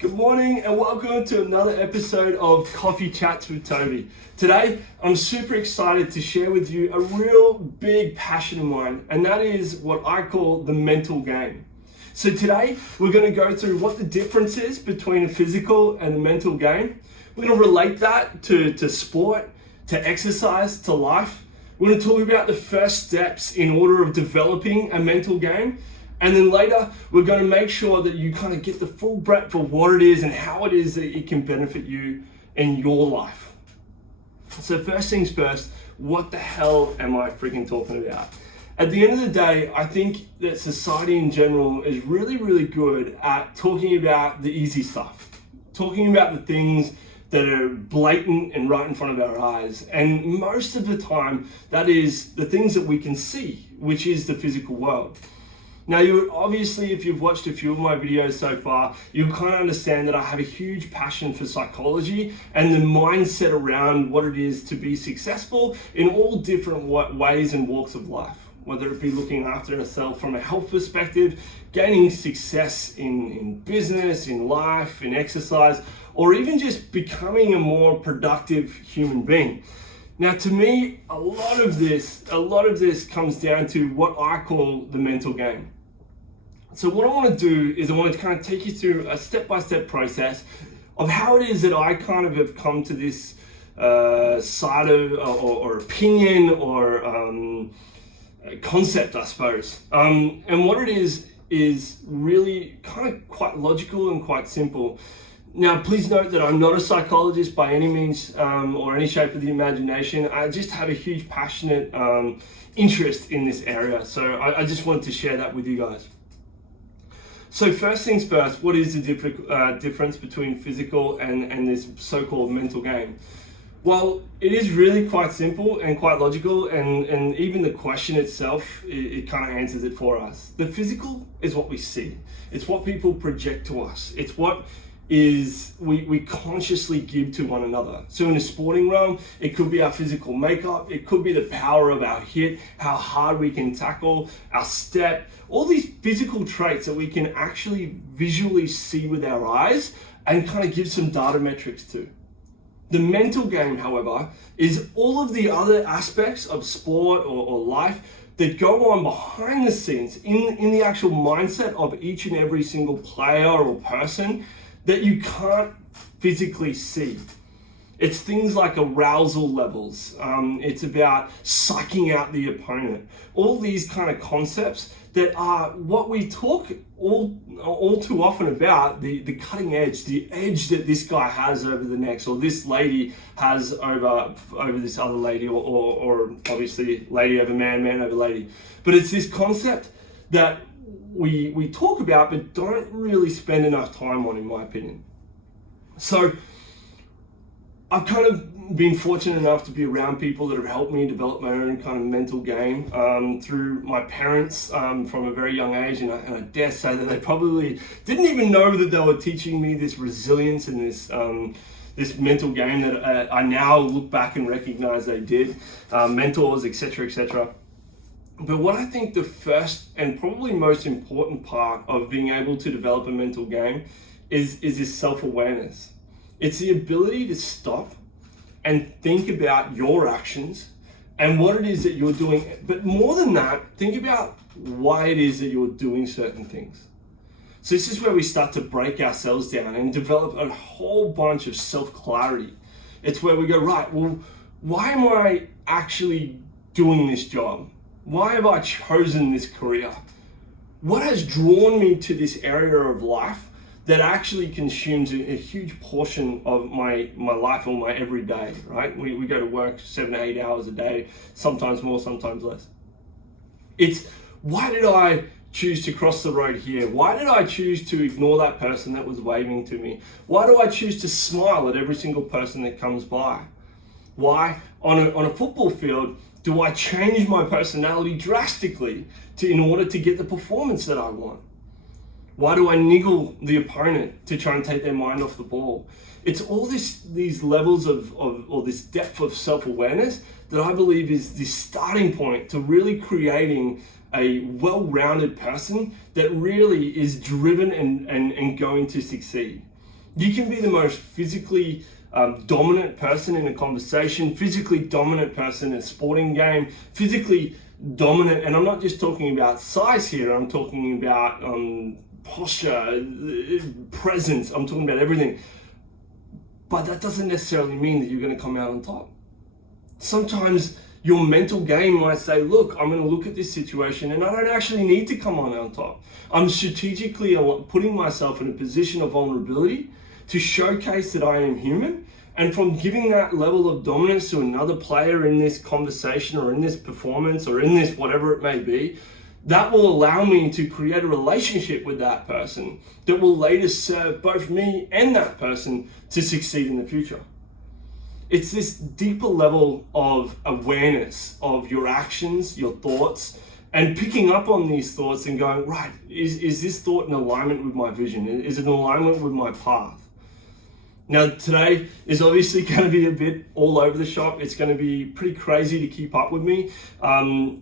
Good morning and welcome to another episode of Coffee Chats with Toby. Today, I'm super excited to share with you a real big passion of mine, and that is what I call the mental game. So today, we're going to go through what the difference is between a physical and a mental game. We're going to relate that to sport, to exercise, to life. We're going to talk about the first steps in order of developing a mental game. And then later, we're going to make sure that you kind of get the full breadth of what it is and how it is that it can benefit you in your life. So first things first, what the hell am I freaking talking about? At the end of the day, I think that society in general is really good at talking about the easy stuff, talking about the things that are blatant and right in front of our eyes. And most of the time, that is the things that we can see, which is the physical world. Now, you would obviously, if you've watched a few of my videos so far, you kind of understand that I have a huge passion for psychology and the mindset around what it is to be successful in all different ways and walks of life. Whether it be looking after yourself from a health perspective, gaining success in business, in life, in exercise, or even just becoming a more productive human being. Now, to me, a lot of this comes down to what I call the mental game. So what I want to do is I want to kind of take you through a step-by-step process of how it is that I kind of have come to this side of or opinion or concept, I suppose. And what it is really kind of quite logical and quite simple. Now, please note that I'm not a psychologist by any means or any shape of the imagination. I just have a huge passionate interest in this area. So I just wanted to share that with you guys. So first things first, what is the difference between physical and this so-called mental game? Well, it is really quite simple and quite logical, and even the question itself, it kind of answers it for us. The physical is what we see. It's what people project to us. It's what we consciously give to one another. So in the sporting realm, it could be our physical makeup, it could be the power of our hit, how hard we can tackle, our step, all these physical traits that we can actually visually see with our eyes and kind of give some data metrics to. The mental game, however, is all of the other aspects of sport or life that go on behind the scenes in the actual mindset of each and every single player or person that you can't physically see. It's things like arousal levels. It's about psyching out the opponent. All these kind of concepts that are what we talk all too often about, the cutting edge, the edge that this guy has over the next, or this lady has over this other lady, or obviously lady over man, man over lady. But it's this concept that we talk about but don't really spend enough time on, in my opinion. So I've kind of been fortunate enough to be around people that have helped me develop my own kind of mental game through my parents from a very young age, and I dare say that they probably didn't even know that they were teaching me this resilience and this mental game that I now look back and recognize they did, mentors, etc., etc. But what I think the first and probably most important part of being able to develop a mental game is this self-awareness. It's the ability to stop and think about your actions and what it is that you're doing. But more than that, think about why it is that you're doing certain things. So this is where we start to break ourselves down and develop a whole bunch of self-clarity. It's where we go, right, well, why am I actually doing this job? Why have I chosen this career? What has drawn me to this area of life that actually consumes a huge portion of my life or my everyday, right? We go to work 7 to 8 hours a day, sometimes more, sometimes less. It's why did I choose to cross the road here? Why did I choose to ignore that person that was waving to me? Why do I choose to smile at every single person that comes by? Why, on a football field, do I change my personality drastically in order to get the performance that I want? Why do I niggle the opponent to try and take their mind off the ball? It's all these levels or this depth of self-awareness that I believe is the starting point to really creating a well-rounded person that really is driven and going to succeed. You can be the most physically dominant person in a conversation, physically dominant person in a sporting game, physically dominant, and I'm not just talking about size here, I'm talking about posture, presence, I'm talking about everything. But that doesn't necessarily mean that you're going to come out on top. Sometimes your mental game might say, look, I'm going to look at this situation and I don't actually need to come on top. I'm strategically putting myself in a position of vulnerability to showcase that I am human. And from giving that level of dominance to another player in this conversation or in this performance or in this whatever it may be, that will allow me to create a relationship with that person that will later serve both me and that person to succeed in the future. It's this deeper level of awareness of your actions, your thoughts, and picking up on these thoughts and going, right, is this thought in alignment with my vision? Is it in alignment with my path? Now, today is obviously going to be a bit all over the shop. It's going to be pretty crazy to keep up with me.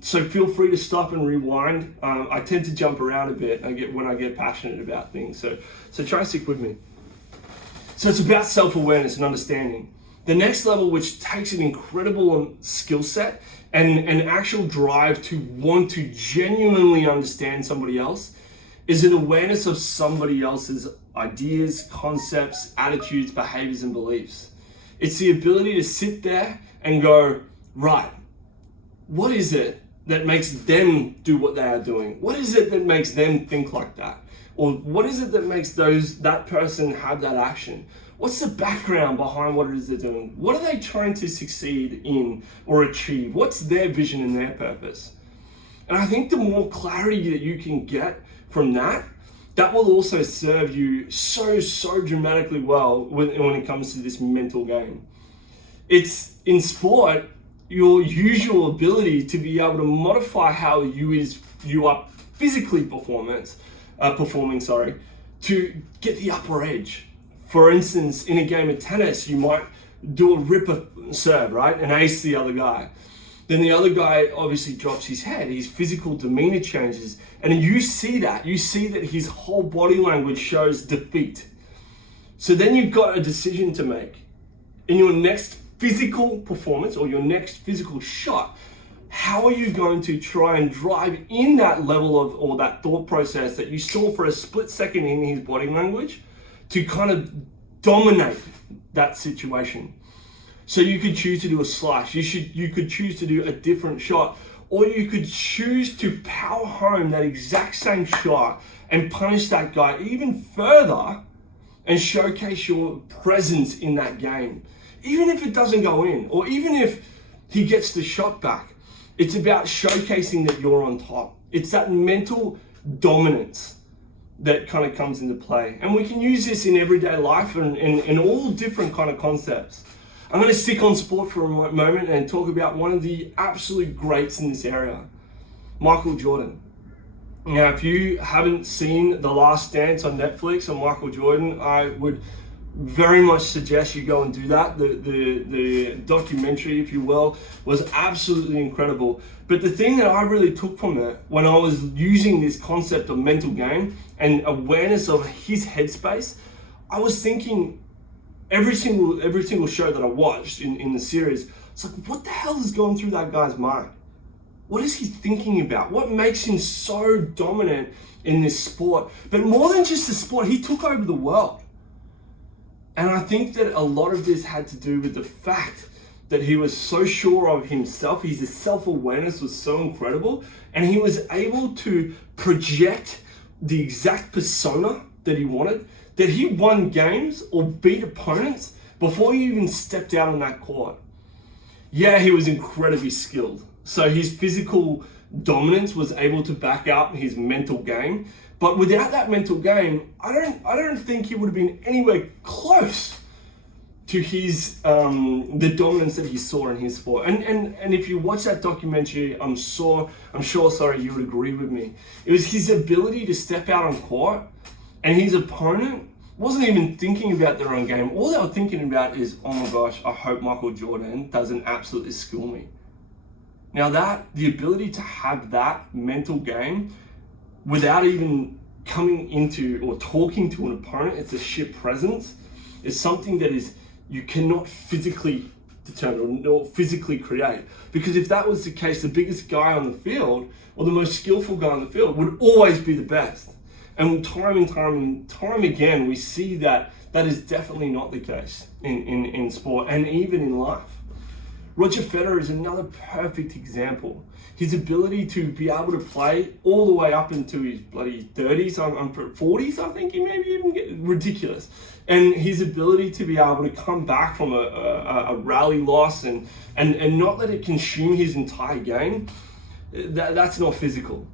So feel free to stop and rewind. I tend to jump around a bit when I get passionate about things. So try and stick with me. So it's about self-awareness and understanding. The next level, which takes an incredible skill set and an actual drive to want to genuinely understand somebody else, is an awareness of somebody else's ideas, concepts, attitudes, behaviors, and beliefs. It's the ability to sit there and go, right, what is it that makes them do what they are doing? What is it that makes them think like that? Or what is it that makes that person have that action? What's the background behind what it is they're doing? What are they trying to succeed in or achieve? What's their vision and their purpose? And I think the more clarity that you can get from that will also serve you so dramatically well when it comes to this mental game. It's in sport, your usual ability to be able to modify how you are physically performing, to get the upper edge. For instance, in a game of tennis, you might do a ripper serve, right? And ace the other guy. Then the other guy obviously drops his head, his physical demeanor changes, and you see that his whole body language shows defeat. So then you've got a decision to make. In your next physical performance or your next physical shot, how are you going to try and drive in that level of, or that thought process that you saw for a split second in his body language to kind of dominate that situation? So you could choose to do a slice, you could choose to do a different shot, or you could choose to power home that exact same shot and punish that guy even further and showcase your presence in that game. Even if it doesn't go in, or even if he gets the shot back, it's about showcasing that you're on top. It's that mental dominance that kind of comes into play. And we can use this in everyday life and in all different kind of concepts. I'm going to stick on sport for a moment and talk about one of the absolute greats in this area, Michael Jordan. Now, if you haven't seen The Last Dance on Netflix on Michael Jordan, I would very much suggest you go and do that. The documentary, if you will, was absolutely incredible. But the thing that I really took from it when I was using this concept of mental game and awareness of his headspace, I was thinking, every single show that I watched in the series, it's like, what the hell is going through that guy's mind? What is he thinking about? What makes him so dominant in this sport? But more than just the sport, he took over the world. And I think that a lot of this had to do with the fact that he was so sure of himself. His self-awareness was so incredible, and he was able to project the exact persona that he wanted, that he won games or beat opponents before he even stepped out on that court. Yeah, he was incredibly skilled. So his physical dominance was able to back up his mental game. But without that mental game, I don't think he would have been anywhere close to his the dominance that he saw in his sport. And if you watch that documentary, I'm sure you would agree with me. It was his ability to step out on court, and his opponent wasn't even thinking about their own game. All they were thinking about is, oh my gosh, I hope Michael Jordan doesn't absolutely school me. Now the ability to have that mental game without even coming into or talking to an opponent, it's a sheer presence. It's something that is you cannot physically determine or physically create. Because if that was the case, the biggest guy on the field or the most skillful guy on the field would always be the best. And time and time again, we see that is definitely not the case in sport and even in life. Roger Federer is another perfect example. His ability to be able to play all the way up into his bloody 30s, 40s, I think he maybe even get ridiculous. And his ability to be able to come back from a rally loss and not let it consume his entire game, that's not physical.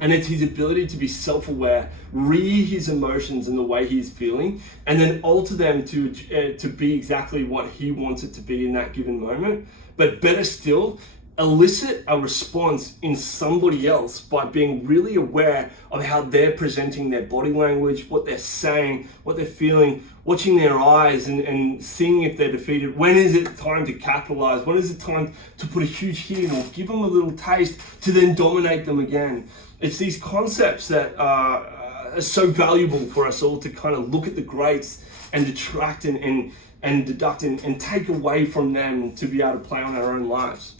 And it's his ability to be self-aware, read his emotions and the way he's feeling, and then alter them to be exactly what he wants it to be in that given moment. But better still, elicit a response in somebody else by being really aware of how they're presenting their body language, what they're saying, what they're feeling, watching their eyes and seeing if they're defeated. When is it time to capitalize? When is it time to put a huge hit in or give them a little taste to then dominate them again? It's these concepts that are so valuable for us all to kind of look at the greats and detract and deduct and take away from them to be able to play on our own lives.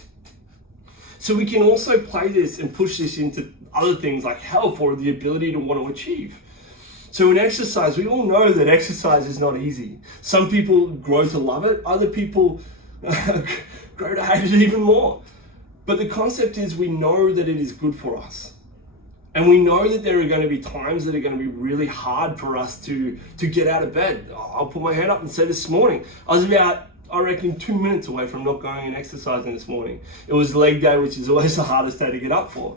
So we can also play this and push this into other things like health or the ability to want to achieve. So in exercise, we all know that exercise is not easy. Some people grow to love it, other people grow to hate it even more. But the concept is we know that it is good for us. And we know that there are going to be times that are going to be really hard for us to get out of bed. I'll put my hand up and say this morning, I was about, I reckon, 2 minutes away from not going and exercising this morning. It was leg day, which is always the hardest day to get up for.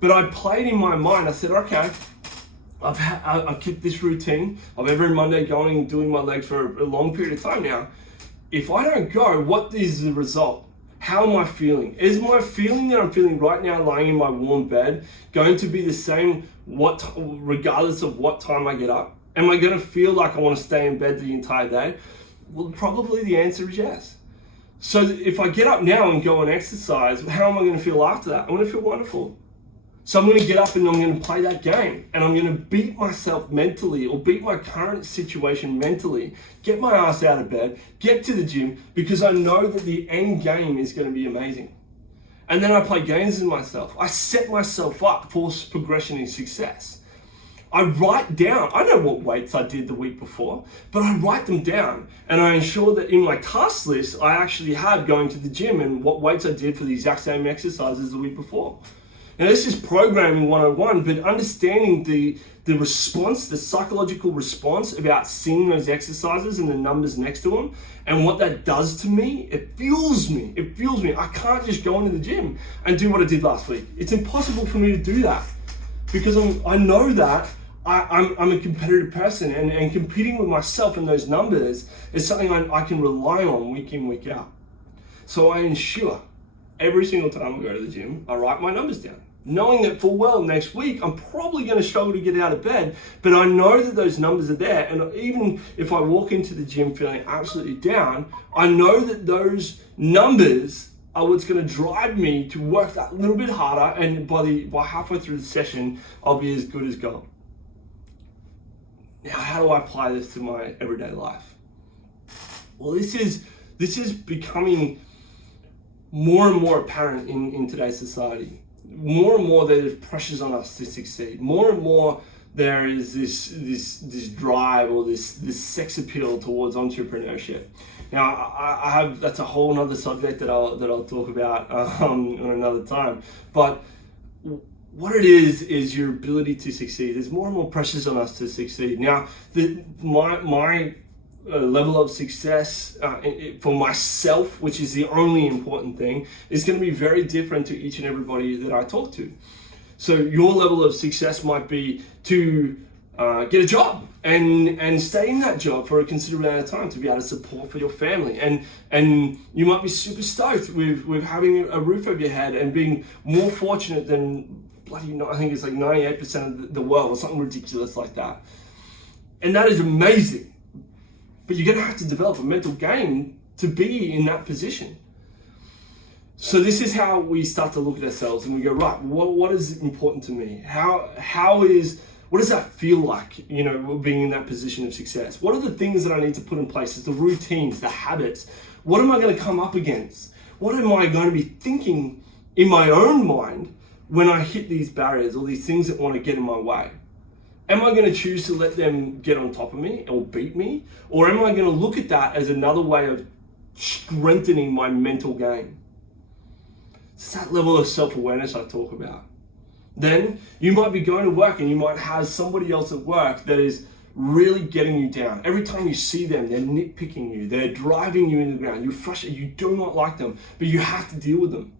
But I played in my mind, I said, okay, I've kept this routine of every Monday going and doing my legs for a long period of time now. If I don't go, what is the result? How am I feeling? Is my feeling that I'm feeling right now lying in my warm bed going to be the same regardless of what time I get up? Am I going to feel like I want to stay in bed the entire day? Well, probably the answer is yes. So if I get up now and go and exercise, how am I going to feel after that? I'm going to feel wonderful. So I'm going to get up and I'm going to play that game and I'm going to beat myself mentally or beat my current situation mentally, get my ass out of bed, get to the gym because I know that the end game is going to be amazing. And then I play games with myself. I set myself up for progression and success. I write down, I know what weights I did the week before, but I write them down and I ensure that in my task list, I actually have going to the gym and what weights I did for the exact same exercises the week before. Now this is programming 101, but understanding the response, the psychological response about seeing those exercises and the numbers next to them and what that does to me, it fuels me. I can't just go into the gym and do what I did last week. It's impossible for me to do that because I know that I'm a competitive person and competing with myself in those numbers is something I can rely on week in, week out. So I ensure every single time I go to the gym, I write my numbers down. Knowing that full well next week, I'm probably going to struggle to get out of bed, but I know that those numbers are there. And even if I walk into the gym feeling absolutely down, I know that those numbers are what's going to drive me to work that little bit harder. And by halfway through the session, I'll be as good as gold. Now, how do I apply this to my everyday life? Well, this is becoming more and more apparent in today's society. More and more there's pressures on us to succeed. More and more there is this drive or this sex appeal towards entrepreneurship. Now I have, that's a whole nother subject that I'll talk about on another time. But what it is your ability to succeed. There's more and more pressures on us to succeed. Now my level of success for myself, which is the only important thing, is going to be very different to each and everybody that I talk to. So your level of success might be to get a job and stay in that job for a considerable amount of time to be able to support for your family. And you might be super stoked with having a roof over your head and being more fortunate than I think it's like 98% of the world or something ridiculous like that. And that is amazing. But you're going to have to develop a mental game to be in that position. So this is how we start to look at ourselves and we go, right, what is important to me? How is What does that feel like, being in that position of success? What are the things that I need to put in place? It's the routines, the habits. What am I going to come up against? What am I going to be thinking in my own mind when I hit these barriers or these things that want to get in my way? Am I going to choose to let them get on top of me or beat me? Or am I going to look at that as another way of strengthening my mental game? It's that level of self-awareness I talk about. Then you might be going to work and you might have somebody else at work that is really getting you down. Every time you see them, they're nitpicking you. They're driving you into the ground. You're frustrated. You do not like them, but you have to deal with them.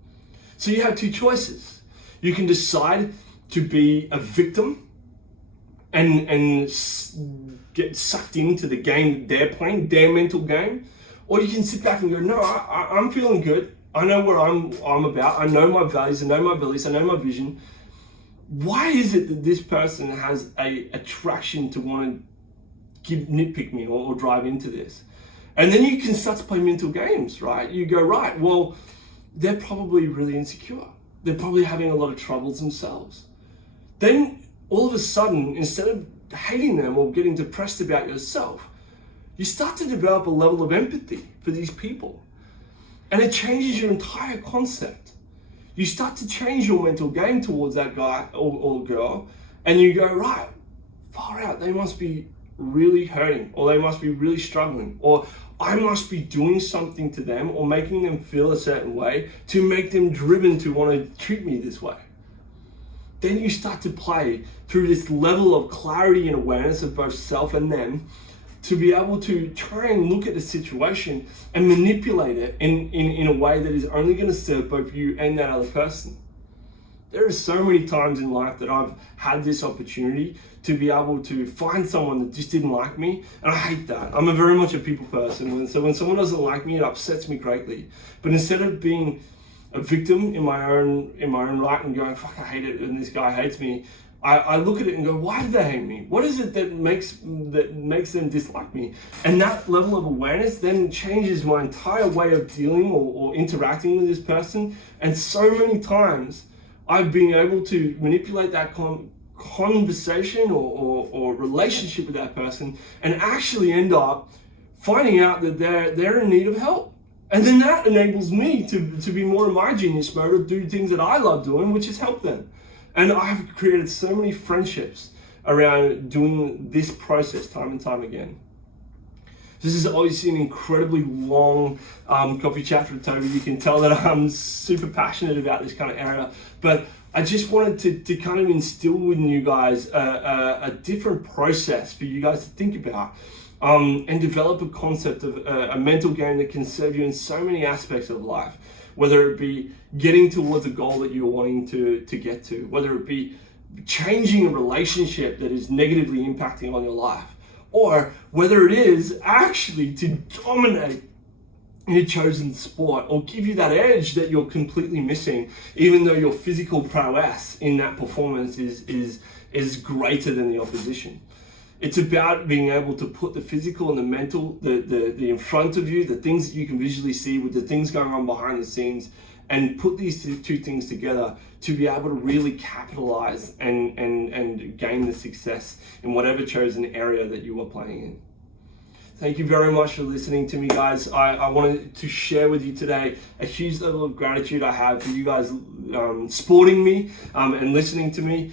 So you have two choices. You can decide to be a victim and get sucked into the game they're playing, their mental game, or you can sit back and go, no, I'm feeling good. I know what I'm about. I know my values. I know my beliefs. I know my vision. Why is it that this person has a attraction to want to nitpick me or drive into this? And then you can start to play mental games, right? You go, right, well, they're probably really insecure. They're probably having a lot of troubles themselves. Then all of a sudden, instead of hating them or getting depressed about yourself, you start to develop a level of empathy for these people. And it changes your entire concept. You start to change your mental game towards that guy or girl, and you go, right, far out, they must be really hurting, or they must be really struggling, or I must be doing something to them or making them feel a certain way to make them driven to want to treat me this way. Then you start to play through this level of clarity and awareness of both self and them to be able to try and look at the situation and manipulate it in a way that is only going to serve both you and that other person. There are so many times in life that I've had this opportunity to be able to find someone that just didn't like me, and I hate that. I'm very much a people person, so when someone doesn't like me, it upsets me greatly. But instead of being a victim in my own right and going, fuck, I hate it, and this guy hates me, I look at it and go, why do they hate me? What is it that makes them dislike me? And that level of awareness then changes my entire way of dealing or interacting with this person. And so many times I've been able to manipulate that conversation or relationship with that person and actually end up finding out that they're in need of help. And then that enables me to be more in my genius mode, or do things that I love doing, which is help them. And I've created so many friendships around doing this process time and time again. This is obviously an incredibly long coffee chat with Toby. You can tell that I'm super passionate about this kind of area, but I just wanted to kind of instill in you guys a different process for you guys to think about and develop a concept of a mental game that can serve you in so many aspects of life. Whether it be getting towards a goal that you're wanting to get to, whether it be changing a relationship that is negatively impacting on your life, or whether it is actually to dominate in your chosen sport or give you that edge that you're completely missing, even though your physical prowess in that performance is greater than the opposition. It's about being able to put the physical and the mental, the in front of you, the things that you can visually see with the things going on behind the scenes, and put these two things together to be able to really capitalize and gain the success in whatever chosen area that you are playing in. Thank you very much for listening to me, guys. I wanted to share with you today a huge level of gratitude I have for you guys supporting me and listening to me.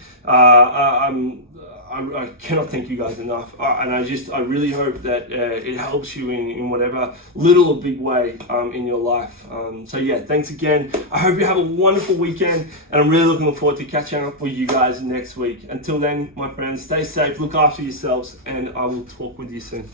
I cannot thank you guys enough, and I really hope that it helps you in whatever little or big way in your life. So yeah, thanks again. I hope you have a wonderful weekend, and I'm really looking forward to catching up with you guys next week. Until then, my friends, stay safe, look after yourselves, and I will talk with you soon.